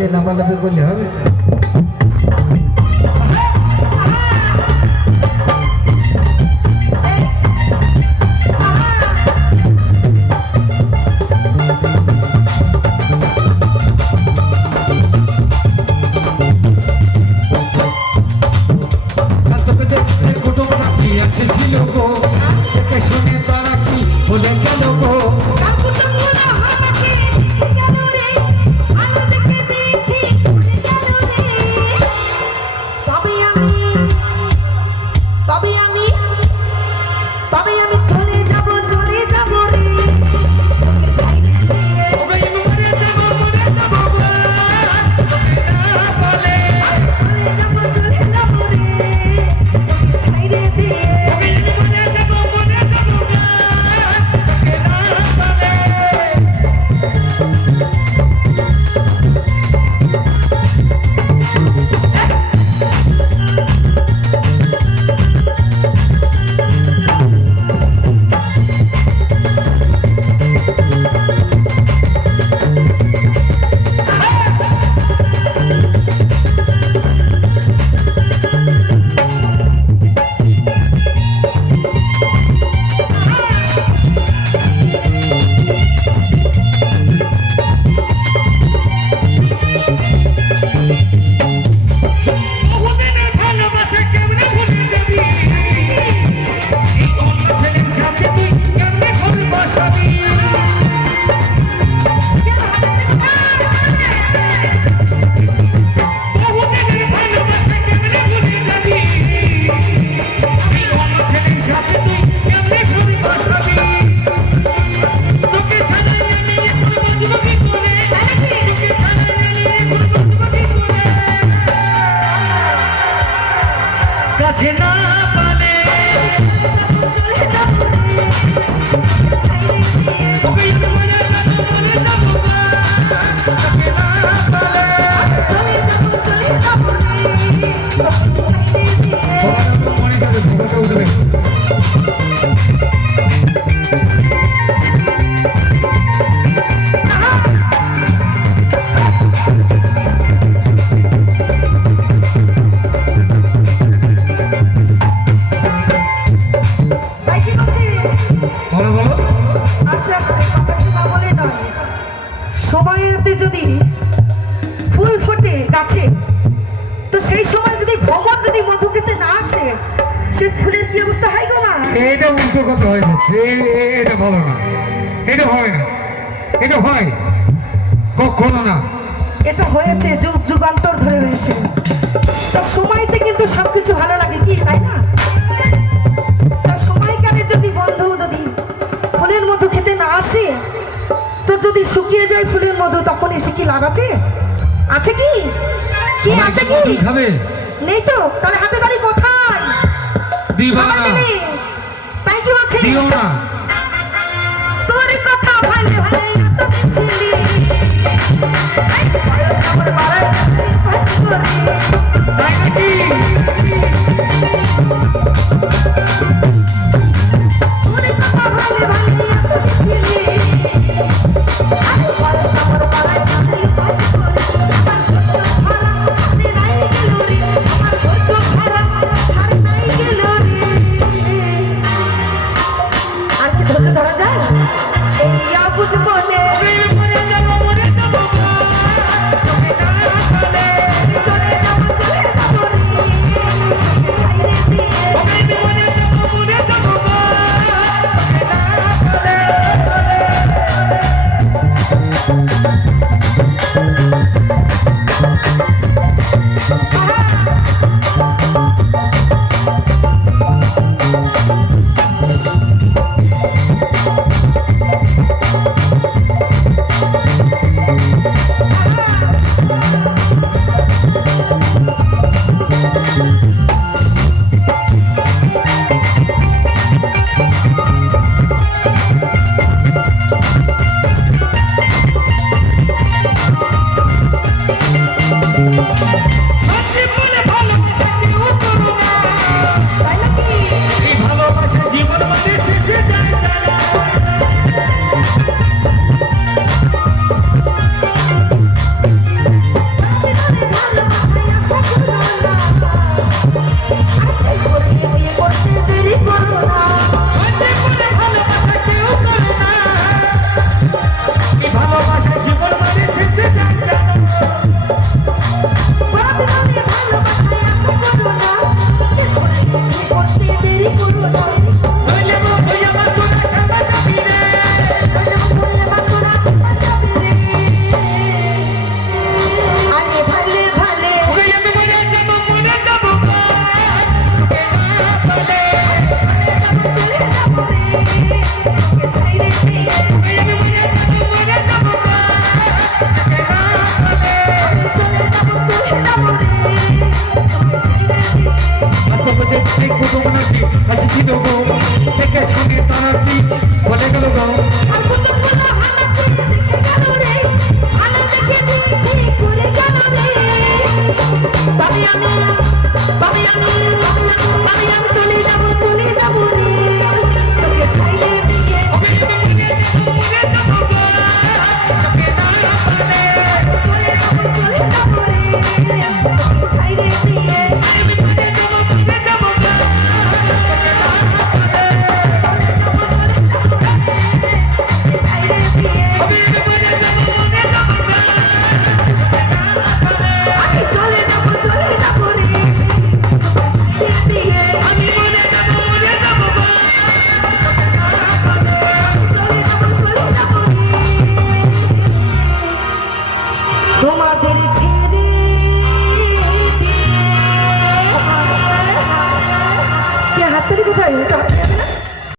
হইলে লাফালাফি করলে হবে? সময়তে যদি ফুল ফোটে গাছে, তো সেই সময় যদি ভ্রমণ যদি মধু খেতে না আসে, সে ফুলের কি অবস্থা হয় গো মা? এটা উল্টো কথা হয়ে যাচ্ছে, এটা ভালো না, এটা হয় না, এটা হয় কখনো না। এটা হয়েছে যুগ যুগান্তর ধরে হয়েছে। তো সময়তে কিন্তু সবকিছু ভালো লাগে কি, তাই না? তা সময়কালে যদি বন্ধু যদি ফুলের মধু খেতে না আসে, তো যদি শুকিয়ে যায় ফুলের মধু, তখন এসে কি লাভ আছে? আছে কি? কি আছে কি? খাবে নেই তো, তাহলে হাতে দাঁড়ি কোথায়? দিবা না, তাই কি বলছি? দিও না। তোর কথা ভালো ভালো তো ছিলি, আমার বাড়াই তাই নাকি? তোর কথা ভালো ভালো তো ছিলি, আরে বয়স আমার বাড়াই ধরা যায় এই বুঝবো